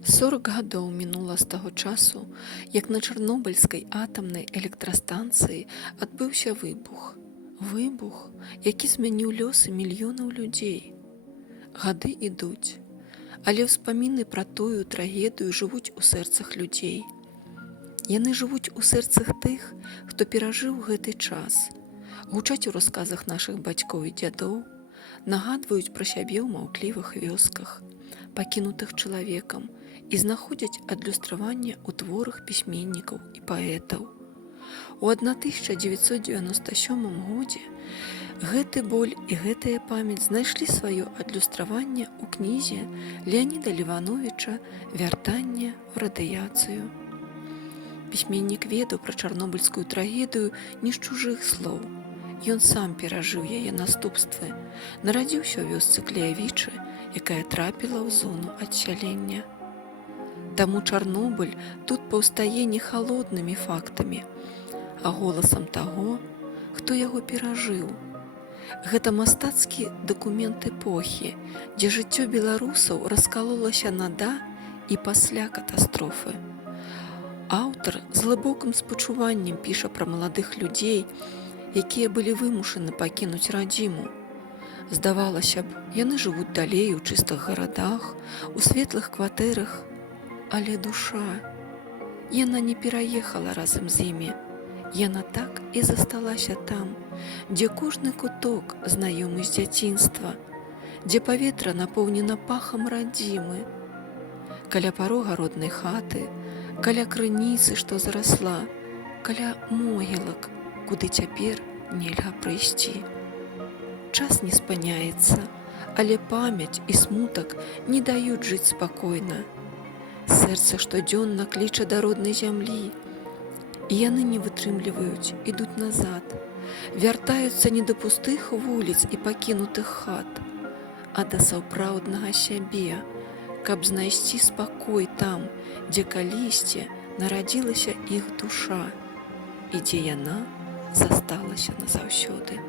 40 гадоў мінула з таго часу, як на чарнобыльскай атамнай электрастанцыі адбыўся выбух. Выбух, які змяніў лёсы мільёнаў людзей. Гады ідуць, але ўспаміны пра тую трагедыю жывуць у сэрцах людзей. Яны жывуць у сэрцах тых, хто перажыў гэты час, гучаць у расказах нашых бацькоў і дзядоў, нагадваюць пра сябе ў маўклівых вёсках, пакінутых чалавекам, і знаходзяць адлюстраванне ў творах пісьменнікаў і паэтаў. У 1997 годзе гэты боль і гэтая памяць знайшлі сваё адлюстраванне ў кнізе Леаніда Левановіча «Вяртанне ў радыяцыю». Пісьменнік ведаў пра чарнобыльскую трагедыю не з чужых слоў. Ён сам перажыў яе наступствы, нарадзіўся ў вёсцы Клеявічы, якая трапіла ў зону адсялення. Таму Чарнобыль тут паўстае не халоднымі фактамі, а голасам таго, хто яго перажыў. Гэта мастацкі дакумент эпохі, дзе жыццё беларусаў раскалолася на да і пасля катастрофы. Аўтар з глыбокім спачуваннем піша пра маладых людзей, якія былі вымушаны пакінуць радзіму. Здавалася б, яны жывуць далей у чыстых гарадах, у светлых кватэрах, але душа, яна не пераехала разам з імі. Яна так і засталася там, дзе кожны куток знаёмы з дзяцінства, дзе паветра напоўнена пахам радзімы. Каля парога роднай хаты, каля крыніцы, што зарасла, каля могілак, куды цяпер нельга прыйсці. Час не спыняецца, але памяць і смутак не даюць жыць спакойна. Сэрца штодзённа кліча да роднай зямлі, і яны не вытрымліваюць, ідуць назад, вяртаюцца не да пустых вуліц і пакінутых хат, а да сапраўднага сябе, каб знайсці спакой там, дзе калісьці нарадзілася іх душа і дзе яна засталася назаўсёды.